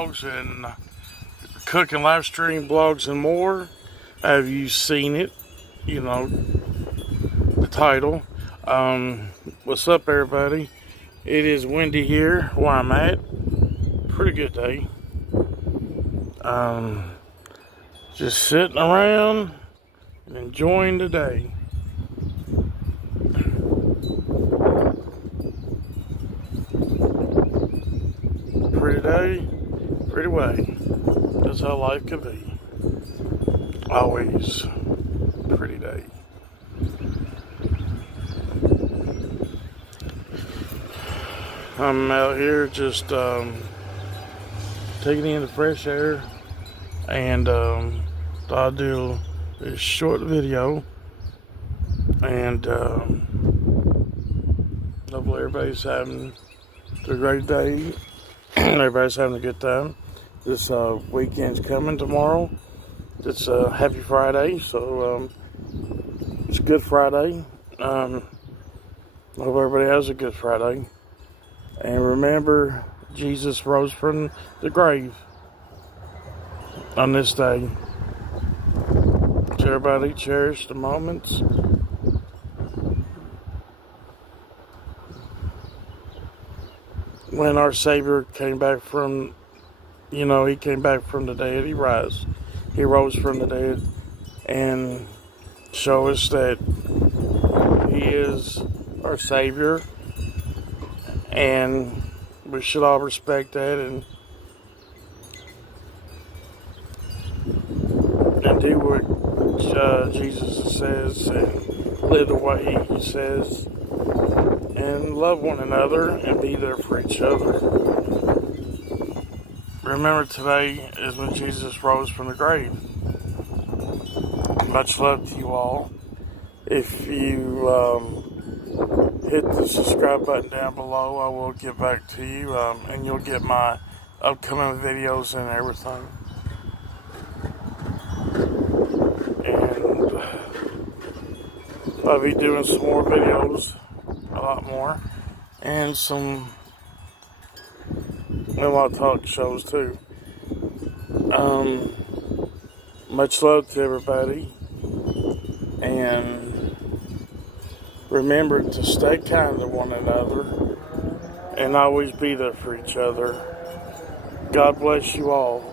blogs and cooking live stream blogs and more. Have you seen it? You know, the title. What's up, everybody? It is windy here where I'm at. Pretty good day. Just sitting around and enjoying the day. Pretty day, pretty way. That's how life can be. Always pretty day. I'm out here just taking in the fresh air, and thought I'd do this short video, and hopefully everybody's having a great day. Everybody's having a good time. This weekend's coming tomorrow. It's Happy Friday, so it's Good Friday. I hope everybody has a good Friday. And remember, Jesus rose from the grave on this day. So everybody cherish the moments. When our Savior came back from, He came back from the dead. He rose from the dead, and show us that He is our Savior, and we should all respect that and do what Jesus says and live the way He says, and love one another and be there for each other. Remember, today is when Jesus rose from the grave. Much love to you all. If you hit the subscribe button down below, I will get back to you, and you'll get my upcoming videos and everything. And I'll be doing some more videos, a lot more, and a lot of talk shows too. Much love to everybody, and remember to stay kind to one another and always be there for each other. God bless you all.